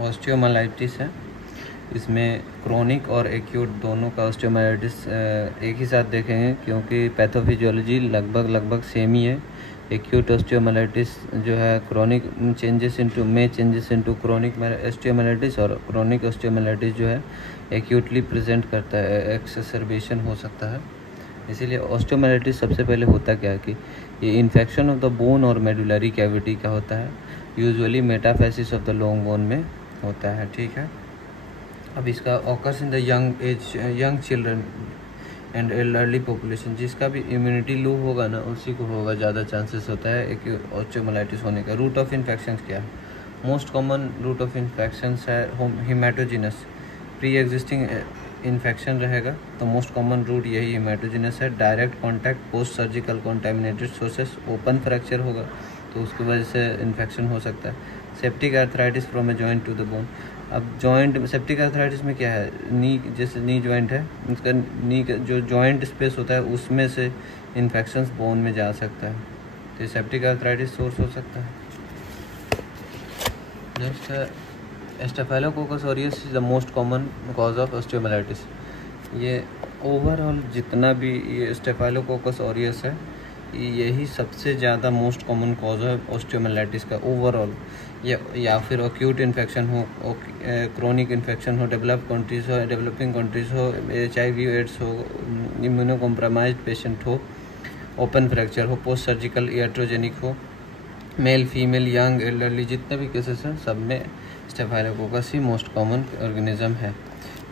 Osteomyelitis है। इसमें chronic और एक्यूट दोनों का ऑस्टियोमाइलाइटिस एक ही साथ देखेंगे, क्योंकि पैथोफिजियोलॉजी लगभग सेम ही है। एक्यूट ऑस्टियोमाइलाइटिस जो है chronic changes into chronic osteomyelitis, और क्रोनिक ऑस्टियोमाइलाइटिस जो है एक्यूटली प्रेजेंट करता है, एक्सेसरबेशन हो सकता है। इसीलिए ऑस्टियोमाइलाइटिस सबसे पहले होता क्या है कि ये इन्फेक्शन ऑफ द बोन और मेडुलरी कैविटी का होता है। Usually metaphysis of the long bone में होता है, ठीक है। अब इसका occurs in the young children and elderly population. जिसका भी इम्यूनिटी लो होगा ना, उसी को होगा, ज़्यादा चांसेस होता है एक ऑस्टियोमाइलाइटिस होने का। रूट ऑफ इन्फेक्शन क्या है? Most common route of infection है हेमाटोजिनस। प्री एग्जिस्टिंग इन्फेक्शन रहेगा तो मोस्ट कॉमन रूट यही हेमाटोजिनस है। Direct contact, post surgical contaminated sources, open fracture होगा तो उसकी वजह से इन्फेक्शन हो सकता है। Septic arthritis from a joint to the bone. अब जॉइंट सेप्टिक आर्थराइटिस में क्या है, नी जैसे नी जॉइंट है, उसका नी का जो जॉइंट स्पेस होता है उसमें से इन्फेक्शंस बोन में जा सकता है, तो सेप्टिक आर्थराइटिस सोर्स हो सकता है। नेक्स्ट है staphylococcus aureus is the most common cause of osteomyelitis. ये ओवरऑल जितना भी ये स्टेफाइलोकोकस ऑरियस है, यही सबसे ज़्यादा मोस्ट कॉमन कॉज है ऑस्टियोमाइलाइटिस का ओवरऑल। या फिर एक्यूट इन्फेक्शन हो, क्रोनिक इन्फेक्शन हो, डेवलपिंग कंट्रीज हो, HIV एड्स हो, इम्यूनो कॉम्प्रोमाइज्ड पेशेंट हो, ओपन फ्रैक्चर हो, पोस्ट सर्जिकल iatrogenic हो, मेल फीमेल यंग एल्डरली, जितने भी केसेस हैं सब में स्टेफाइलोकोकस ही मोस्ट कॉमन ऑर्गेनिज्म है।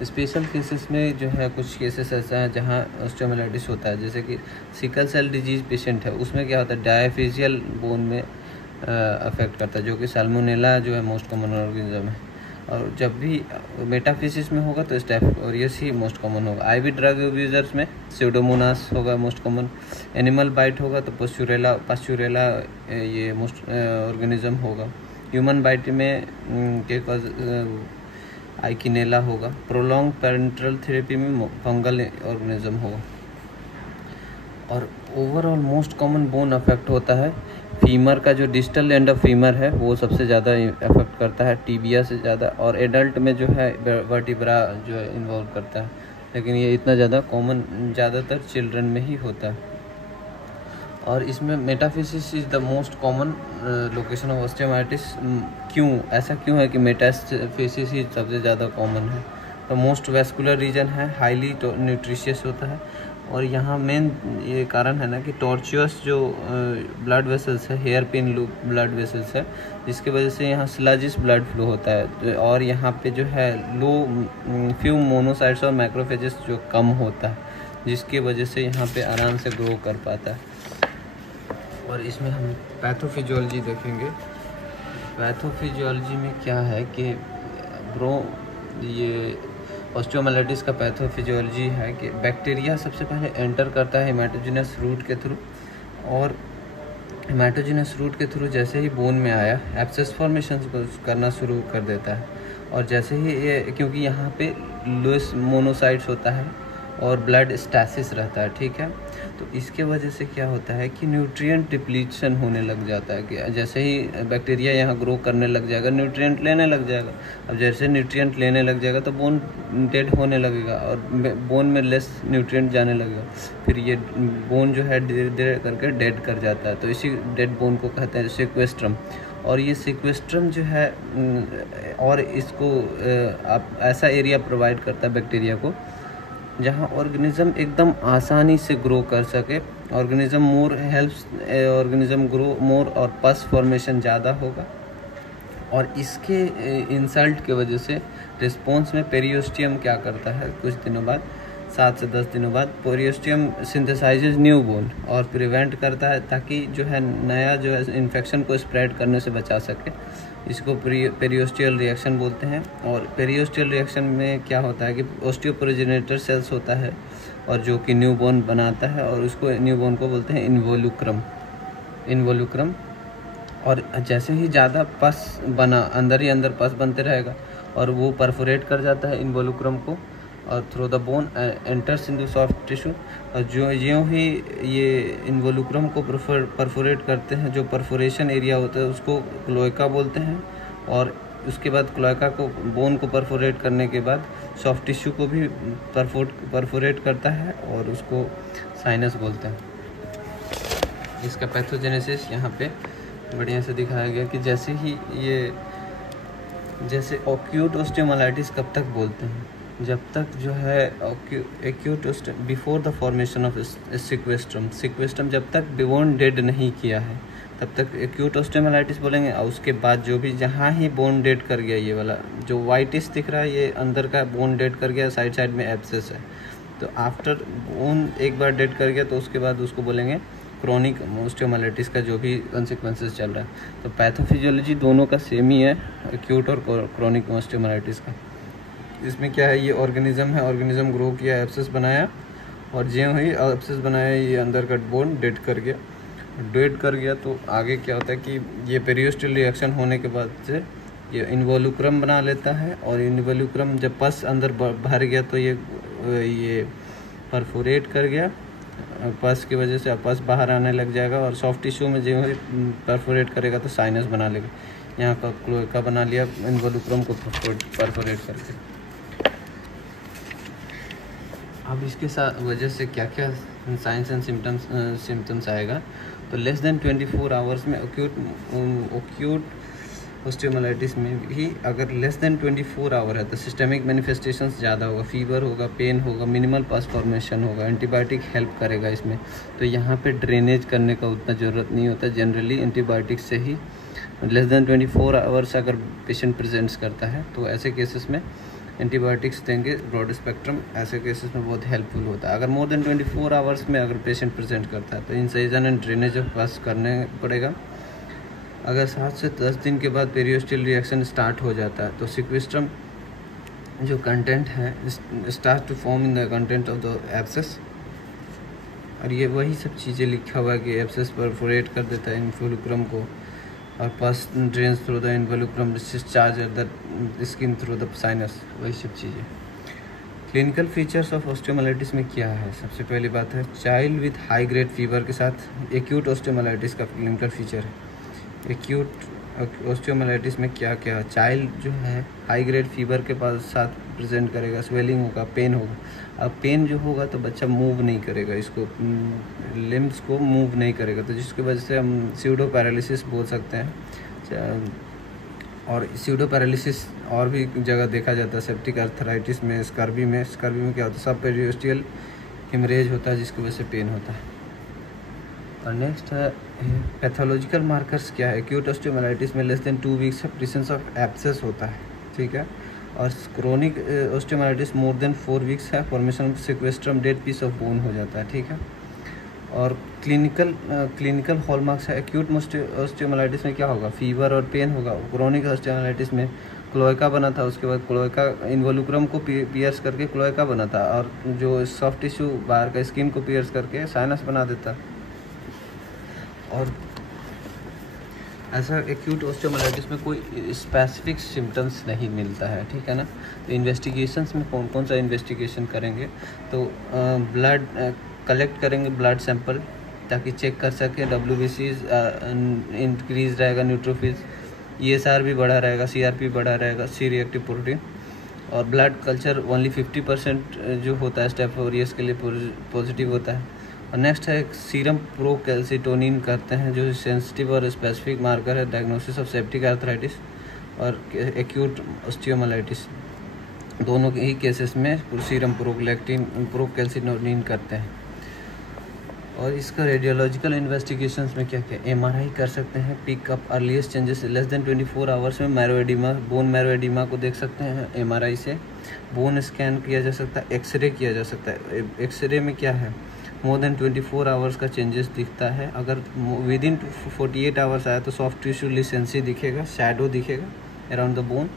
स्पेशल केसेस में जो है कुछ केसेस ऐसा है जहाँ ऑस्टियोमाइलाइटिस होता है, जैसे कि सिकल सेल डिजीज पेशेंट है, उसमें क्या होता है डायफेजियल बोन में अफेक्ट करता है, जो कि सैल्मोनेला जो है मोस्ट कॉमन ऑर्गेनिज्म है। और जब भी मेटाफिसिस में होगा तो स्टेफ ऑरियस ही मोस्ट कॉमन होगा। IV ड्रग यूजर्स में स्यूडोमोनास होगा मोस्ट कॉमन। एनिमल बाइट होगा तो पास्चुरेला ये मोस्ट ऑर्गेनिज्म होगा। ह्यूमन बाइट में के आइकिनेला होगा। प्रोलॉन्ग पेरेंटल थेरेपी में फंगल ऑर्गेनिज्म होगा। और overall most common bone affect होता है फीमर का, जो डिस्टल एंड ऑफ फीमर है वो सबसे ज़्यादा अफेक्ट करता है, टीबिया से ज़्यादा। और एडल्ट में जो है वर्टिब्रा जो है इन्वॉल्व करता है, लेकिन ये इतना ज़्यादा कॉमन ज़्यादातर चिल्ड्रन में ही होता है। और इसमें metaphysis is the most common location of osteomyelitis. क्यों ऐसा क्यों है कि मेटाफिसिस ही सबसे ज़्यादा कॉमन है? तो मोस्ट वेस्कुलर रीजन है, हाईली न्यूट्रिशियस होता है। और यहाँ मेन ये कारण है ना कि टॉर्चुअस जो ब्लड वेसल्स है, hair pin loop blood vessels है, जिसकी वजह से यहाँ स्लजिश ब्लड फ्लो होता है। और यहाँ पे जो है लो फ्यू मोनोसाइट्स और मैक्रोफेजेस जो कम होता है, जिसकी वजह से यहाँ पे आराम से ग्रो कर पाता है। और इसमें हम पैथोफिजियोलॉजी देखेंगे। पैथोफिजियोलॉजी में क्या है कि ये ऑस्टियोमाइलाइटिस का पैथोफिजियोलॉजी है कि बैक्टीरिया सबसे पहले एंटर करता है हेमाटोजिनस रूट के थ्रू, और हेमाटोजिनस रूट के थ्रू जैसे ही बोन में आया एब्सेस फॉर्मेशन करना शुरू कर देता है। और जैसे ही ये, क्योंकि यहाँ पे लुइस मोनोसाइट्स होता है और ब्लड स्टैसिस रहता है, ठीक है, तो इसके वजह से क्या होता है कि न्यूट्रिएंट डिप्लीशन होने लग जाता है। कि जैसे ही बैक्टीरिया यहाँ ग्रो करने लग जाएगा, न्यूट्रिएंट लेने लग जाएगा। अब जैसे न्यूट्रिएंट लेने लग जाएगा तो बोन डेड होने लगेगा और बोन में लेस न्यूट्रिएंट जाने लगेगा, फिर ये बोन जो है धीरे धीरे करके डेड कर जाता है। तो इसी डेड बोन को कहते हैं सिक्वेस्ट्रम। और ये सिक्वेस्ट्रम जो है और इसको आप ऐसा एरिया प्रोवाइड करता है बैक्टीरिया को जहाँ ऑर्गेनिज्म एकदम आसानी से ग्रो कर सके। ऑर्गेनिज्म मोर हेल्प्स ऑर्गेनिज्म ग्रो मोर, और पस फॉर्मेशन ज़्यादा होगा। और इसके इंसल्ट की वजह से रिस्पॉन्स में पेरियोस्टियम क्या करता है, कुछ दिनों बाद 7 से 10 दिनों बाद पेरियोस्टियम सिंथेसाइजेज न्यू बोन और प्रिवेंट करता है, ताकि जो है नया जो है इन्फेक्शन को स्प्रेड करने से बचा सके। इसको पेरियोस्टियल रिएक्शन बोलते हैं। और पेरियोस्टियल रिएक्शन में क्या होता है कि ऑस्टियोप्रोजेनेटर सेल्स होता है और जो कि न्यू बोन बनाता है, और उसको न्यू बोन को बोलते हैं इन्वोल्यूक्रम। और जैसे ही ज़्यादा पस बना, अंदर ही अंदर पस बनते रहेगा और वो परफोरेट कर जाता है इन्वोल्यूक्रम को, और through the bone enters in the soft tissue. और ज्यों ही ये इन्वोल्यूक्रम को परफोरेट करते हैं, जो परफोरेशन एरिया होता है उसको क्लोएका बोलते हैं। और उसके बाद क्लोएका को, बोन को परफोरेट करने के बाद सॉफ्ट टिश्यू को भी परफोरेट करता है और उसको साइनस बोलते हैं। इसका पैथोजेनेसिस यहाँ पे बढ़िया से दिखाया गया कि जैसे एक्यूट ऑस्टियोमाइलाइटिस कब तक बोलते हैं, जब तक जो है acute before the formation of sequestrum जब तक बोन डेड नहीं किया है तब तक एक्यूट ऑस्टियोमाइलाइटिस बोलेंगे। और उसके बाद जो भी जहाँ ही बोन डेड कर गया, ये वाला जो वाइटिस दिख रहा है ये अंदर का बोन डेड कर गया, साइड में एब्सेस है, तो आफ्टर बोन एक बार डेड कर गया तो उसके बाद उसको बोलेंगे क्रोनिक ऑस्टियोमाइलाइटिस का जो भी कंसिक्वेंसेस चल रहा है। तो पैथोफिजियोलॉजी दोनों का सेम ही है, एक्यूट और क्रोनिक ऑस्टियोमाइलाइटिस का। इसमें क्या है, ये ऑर्गेनिज्म है, ऑर्गेनिज्म ग्रो किया, एब्सेस बनाया, और ज्यों ही एब्सेस बनाया ये अंदर का बोन डेड कर गया तो आगे क्या होता है कि ये पेरियोस्टल रिएक्शन होने के बाद से ये इन्वोल्यूक्रम बना लेता है, और इन्वोल्यूक्रम जब पस अंदर भर गया तो ये परफोरेट कर गया, पस की वजह से पस बाहर आने लग जाएगा, और सॉफ्ट टिश्यू में जो है परफोरेट करेगा तो साइनस बना लेगा। यहाँ का क्लोएका बना लिया इन्वोल्यूक्रम को परफोरेट करके। अब इसके साथ वजह से क्या क्या साइंस एंड सिम्टम्स आएगा, तो लेस देन 24 आवर्स में एक्यूट ऑस्टियोमाइलाइटिस में भी अगर लेस देन 24 आवर है तो सिस्टेमिक मैनिफेस्टेशंस ज़्यादा होगा, फीवर होगा, पेन होगा, मिनिमल पस फॉर्मेशन होगा, एंटीबायोटिक हेल्प करेगा इसमें। तो यहाँ पे ड्रेनेज करने का उतना ज़रूरत नहीं होता, जनरली एंटीबायोटिक से ही लेस देन 24 आवर्स अगर पेशेंट प्रेजेंट्स करता है तो ऐसे केसेस में एंटीबायोटिक्स देंगे ब्रॉड स्पेक्ट्रम, ऐसे केसेस में बहुत हेल्पफुल होता है। अगर मोर देन 24 आवर्स में अगर पेशेंट प्रेजेंट करता है तो इंसाइजन एंड ड्रेनेज ऑफ पस करने पड़ेगा। अगर 7 से 10 दिन के बाद पेरियोस्टल रिएक्शन स्टार्ट हो जाता है तो सिक्वेस्ट्रम जो कंटेंट है start to form in the content of the abscess, और ये वही सब चीज़ें लिखा हुआ है कि एब्सेस परफोरेट कर देता है इन्वोल्यूक्रम को, और pus drains through the involucrum, discharge the skin through the sinus, वही सब चीज़ें। क्लिनिकल फीचर्स ऑफ ऑस्टियोमाइलाइटिस में क्या है, सबसे पहली बात है child with high grade fever के साथ एक्यूट ऑस्टियोमाइलाइटिस का क्लिनिकल फीचर है। एक्यूट ऑस्टियोमाइलाइटिस में क्या क्या, चाइल्ड जो है हाई ग्रेड फीवर के पास साथ प्रेजेंट करेगा, स्वेलिंग होगा, पेन होगा। अब पेन जो होगा तो बच्चा मूव नहीं करेगा, इसको लिम्स को मूव नहीं करेगा, तो जिसकी वजह से हम स्यूडो पैरालिसिस बोल सकते हैं। और स्यूडो पैरालिसिस और भी जगह देखा जाता है, सेप्टिक अर्थराइटिस में, स्कर्वी में क्या होता है, सब पेरियोस्टियल हेमरेज होता है जिसकी वजह से पेन होता है। और नेक्स्ट है पैथोलॉजिकल मार्कर्स क्या है, एक्यूट ऑस्टियोमाइलाइटिस में लेस देन 2 वीक्स है प्रेजेंस ऑफ एब्सेस होता है, ठीक है। और chronic osteomyelitis more than 4 weeks है, formation of sequestrum, dead piece of bone हो जाता है, ठीक है। और क्लिनिकल हॉलमार्क्स है, एक्यूट ऑस्टियोमाइलाइटिस में क्या होगा, फीवर और पेन होगा। क्रोनिक ऑस्टियोमाइलाइटिस में क्लोएका बना था, उसके बाद क्लोएका इन्वोल्यूक्रम को पियर्स करके क्लोएका बना था, और जो सॉफ्ट टिश्यू बाहर का स्किन को पियर्स करके साइनस बना देता। और ऐसा एक्यूट ऑस्टियोमाइलाइटिस में कोई स्पेसिफिक सिम्टम्स नहीं मिलता है, ठीक है ना। तो इन्वेस्टिगेशंस में कौन कौन सा इन्वेस्टिगेशन करेंगे, तो ब्लड कलेक्ट करेंगे, ब्लड सैंपल, ताकि चेक कर सकें WBC इंक्रीज रहेगा, न्यूट्रोफिल्स, ESR भी बढ़ा रहेगा, CRP बढ़ा रहेगा, सी रिएक्टिव प्रोटीन। और ब्लड कल्चर ओनली 50% जो होता है स्टेप ओरियस के लिए पॉजिटिव होता है। और नेक्स्ट है सीरम प्रोकैल्सिटोनिन करते हैं, जो सेंसिटिव और स्पेसिफिक मार्कर है डायग्नोसिस ऑफ सेप्टिक आर्थराइटिस और एक्यूट ऑस्टियोमाइलाइटिस। दोनों ही केसेस में सीरम प्रोकैल्सिटोनिन करते हैं। और इसका रेडियोलॉजिकल इन्वेस्टिगेशंस में क्या क्या, MRI कर सकते हैं, pick up earliest changes less than 24 hours में, मैरोएडिमा, बोन मैरोएडिमा को देख सकते हैं MRI से, बोन स्कैन किया जा सकता है, एक्सरे किया जा सकता है। एक्सरे में क्या है, मोर देन 24 आवर्स का चेंजेस दिखता है, अगर विद इन 48 आवर्स आया तो सॉफ्ट टिश्यू लिसेंसी दिखेगा, शैडो दिखेगा अराउंड द बोन।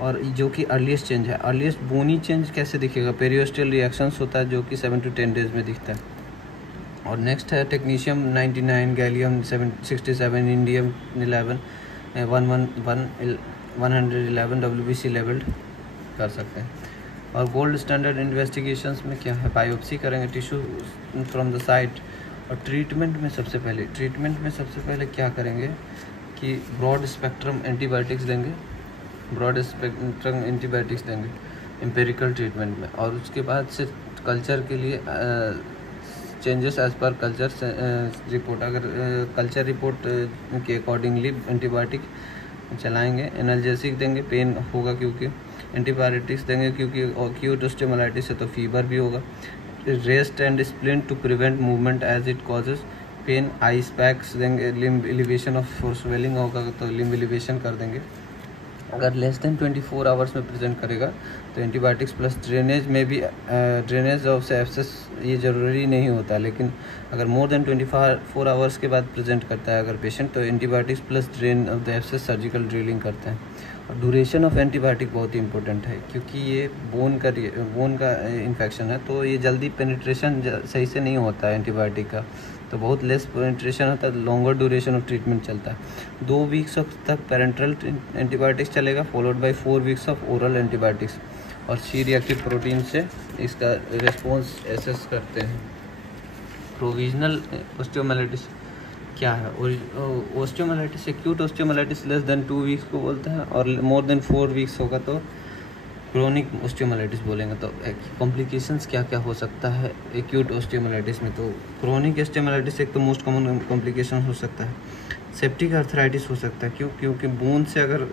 और जो कि अर्लीस्ट चेंज है, अर्लीस्ट बोनी चेंज कैसे दिखेगा, पेरियोस्टल रिएक्शंस होता है जो कि 7 to 10 डेज में दिखता है। और नेक्स्ट है technetium 99, gallium 67, indium 11, 111 WBC labelled कर सकते हैं। और गोल्ड स्टैंडर्ड इन्वेस्टिगेशंस में क्या है, बायोप्सी करेंगे टिश्यू फ्रॉम द साइट। और ट्रीटमेंट में सबसे पहले क्या करेंगे कि ब्रॉड स्पेक्ट्रम एंटीबायोटिक्स देंगे, ब्रॉड स्पेक्ट्रम एंटीबायोटिक्स देंगे एम्पेरिकल ट्रीटमेंट में। और उसके बाद से कल्चर के लिए changes as per culture report, अगर कल्चर रिपोर्ट के अकॉर्डिंगली एंटीबायोटिक चलाएंगे। एनाल्जेसिक देंगे, पेन होगा क्योंकि एंटीबायोटिक्स देंगे क्योंकि एक्यूट ऑस्टियोमाइलाइटिस है तो फीवर भी होगा। Rest and splint to prevent movement as it causes pain. Ice packs देंगे। लिम्ब एलिवेशन ऑफ स्वेलिंग होगा तो लिम्ब एलिवेशन कर देंगे। अगर लेस देन 24 आवर्स में प्रेजेंट करेगा तो एंटीबायोटिक्स प्लस ड्रेनेज में भी ड्रेनेज ऑफ सेप्सिस ये ज़रूरी नहीं होता, लेकिन अगर मोर देन 24 आवर्स के बाद प्रेजेंट करता है अगर पेशेंट तो antibiotics plus drain of the abscess surgical drilling करते हैं। और ड्यूरेशन ऑफ एंटीबायोटिक बहुत ही इंपॉर्टेंट है क्योंकि ये बोन का इन्फेक्शन है तो ये जल्दी पेनिट्रेशन सही से नहीं होता है एंटीबायोटिक का, तो बहुत लेस पेनिट्रेशन होता है, लॉन्गर ड्यूरेशन ऑफ ट्रीटमेंट चलता है। 2 वीक्स तक पेरेंट्रल एंटीबायोटिक्स चलेगा followed by 4 weeks of oral antibiotics. और सी रिएक्टिव प्रोटीन से इसका रिस्पॉन्स एसेस करते हैं। प्रोविजनल ऑस्टियोमाइलाइटिस क्या है? Osteomyelitis acute osteomyelitis less than 2 weeks को बोलते हैं और मोर देन 4 वीक्स होगा तो क्रोनिक ऑस्टियोमाइलाइटिस बोलेंगे। तो कॉम्प्लिकेशंस क्या क्या हो सकता है एक्यूट ऑस्टियोमाइलाइटिस में? तो क्रोनिक ऑस्टियोमाइलाइटिस एक तो मोस्ट कॉमन कॉम्प्लिकेशन हो सकता है, सेप्टिक आर्थराइटिस हो सकता है। क्यों? क्योंकि बोन से अगर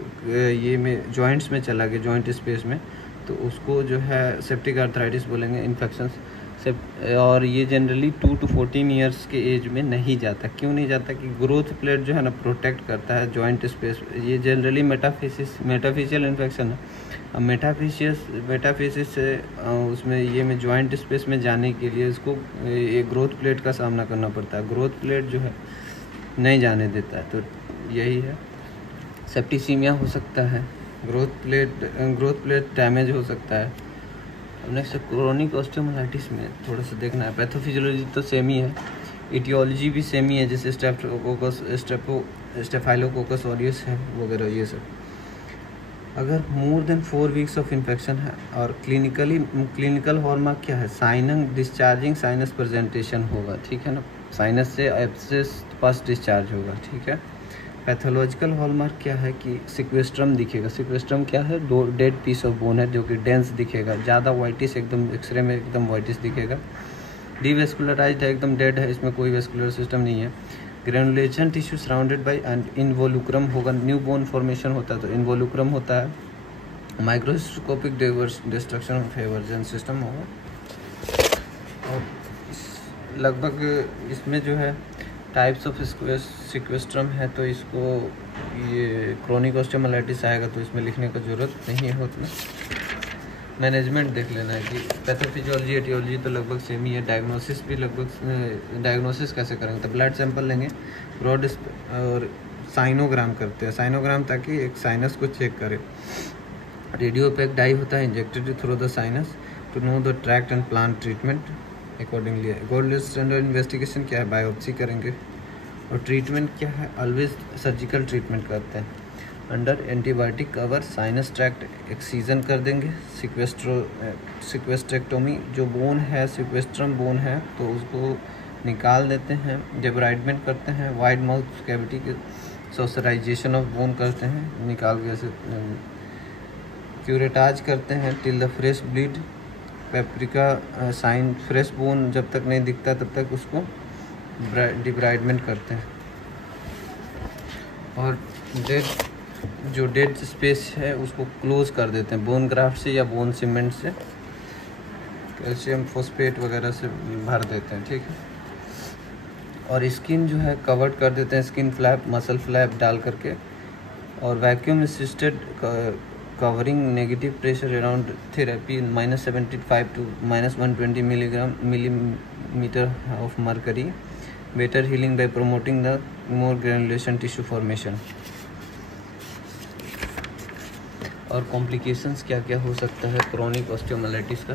ये में जॉइंट्स में चला गया, जॉइंट स्पेस में, तो उसको जो है सेप्टिक आर्थराइटिस बोलेंगे। इन्फेक्शंस और ये जनरली 2 to 14 ईयर्स के एज में नहीं जाता। क्यों नहीं जाता? कि ग्रोथ प्लेट जो है ना प्रोटेक्ट करता है जॉइंट स्पेस। ये जनरली मेटाफिशियल इन्फेक्शन है। अब मेटाफिशियस से उसमें ये में जॉइंट स्पेस में जाने के लिए इसको ये ग्रोथ प्लेट का सामना करना पड़ता है। ग्रोथ प्लेट जो है नहीं जाने देता है, तो यही है। सेप्टिसीमिया हो सकता है, ग्रोथ प्लेट डैमेज हो सकता है। नेक्स्ट क्रोनिक ऑस्टियोमाइलाइटिस में थोड़ा सा देखना है, पैथोफिजियोलॉजी तो सेम ही है, इटियोलॉजी भी सेम ही है, जैसे स्टेफाइलोकोकस ऑरियस है वगैरह ये सब। अगर मोर देन 4 वीक्स ऑफ इन्फेक्शन है और क्लिनिकल हॉलमार्क क्या है? साइनस डिस्चार्जिंग साइनस प्रेजेंटेशन होगा, ठीक है ना, साइनस से एब्सेस पास डिस्चार्ज होगा, ठीक है। पैथोलॉजिकल हॉलमार्क क्या है? कि सिक्वेस्ट्रम दिखेगा। सिक्वेस्ट्रम क्या है? डेड पीस ऑफ बोन है जो कि डेंस दिखेगा, ज़्यादा वाइटिस, एकदम एक्सरे में एकदम वाइटिस दिखेगा। डीवेस्कुलराइज्ड है, एकदम डेड है, इसमें कोई वेस्कुलर सिस्टम नहीं है। Granulation tissue surrounded by and involucrum होगा। न्यू बोन फॉर्मेशन होता है तो इन्वोलुक्रम होता है। माइक्रोस्कोपिक डिस्ट्रक्शन ऑफ हेवर्जन सिस्टम होगा। और लगभग इसमें जो है टाइप्स ऑफ सिक्वेस्ट्रम है, तो इसको ये क्रोनिक ऑस्टियोमाइलाइटिस आएगा तो इसमें लिखने का ज़रूरत नहीं होती। मैनेजमेंट देख लेना है कि पैथोफिजियोलॉजी एटियोलॉजी तो लगभग सेम ही है। डायग्नोसिस भी लगभग, डायग्नोसिस कैसे करेंगे? तो ब्लड सैंपल लेंगे, ब्रॉड और साइनोग्राम करते हैं, साइनोग्राम ताकि एक साइनस को चेक करे। रेडियोपैक डाई होता है injected through the sinus to know the tract and plan treatment accordingly. Gold standard investigation क्या है? बायोप्सी करेंगे। और ट्रीटमेंट क्या है? ऑलवेज सर्जिकल ट्रीटमेंट करते हैं। Under antibiotic cover sinus tract excision कर देंगे। सिक्वेस्ट्रेक्टोमी, जो बोन है सिक्वेस्ट्रम बोन है तो उसको निकाल देते हैं। डेब्राइडमेंट करते हैं। वाइड माउथ कैविटी के सोसराइजेशन ऑफ बोन करते हैं, निकाल के ऐसे क्यूरेटाज करते हैं till the fresh bleed. Paprika sign, fresh bone जब तक नहीं दिखता तब तक उसको डिब्राइडमेंट करते हैं। और डेड स्पेस है उसको क्लोज कर देते हैं बोन ग्राफ्ट से या बोन सीमेंट से, कैल्शियम फॉस्फेट वगैरह से भर देते हैं, ठीक है। और स्किन जो है कवर्ड कर देते हैं, स्किन फ्लैप, मसल फ्लैप डाल करके। और vacuum assisted covering negative pressure around therapy -75 to -120 millimetre of mercury. Better healing bye promoting the more granulation tissue formation. और कॉम्प्लिकेशंस क्या क्या हो सकता है क्रोनिक ऑस्टियोमाइलाइटिस का?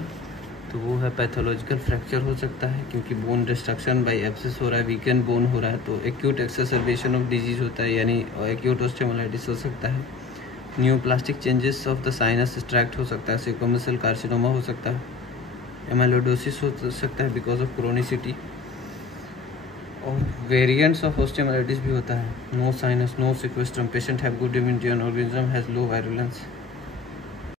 तो वो है पैथोलॉजिकल फ्रैक्चर हो सकता है क्योंकि बोन डिस्ट्रक्शन बाय एब्सेस हो रहा है, वीकेंड बोन हो रहा है, तो एक्यूट एक्सेसरबेशन ऑफ डिजीज होता है, यानी एक्यूट ऑस्टियोमाइलाइटिस हो सकता है। New plastic changes of the sinus स्ट्रैक्ट हो सकता है। स्क्वैमस सेल कार्सिनोमा हो सकता है। एमाइलोइडोसिस हो सकता है बिकॉज ऑफ क्रोनिसिटी। और वेरिएंट्स ऑफ ओस्टियोमाइलिटिस भी होता है। No sinus, no sequestrum, patient have good immunity and organism has low virulence.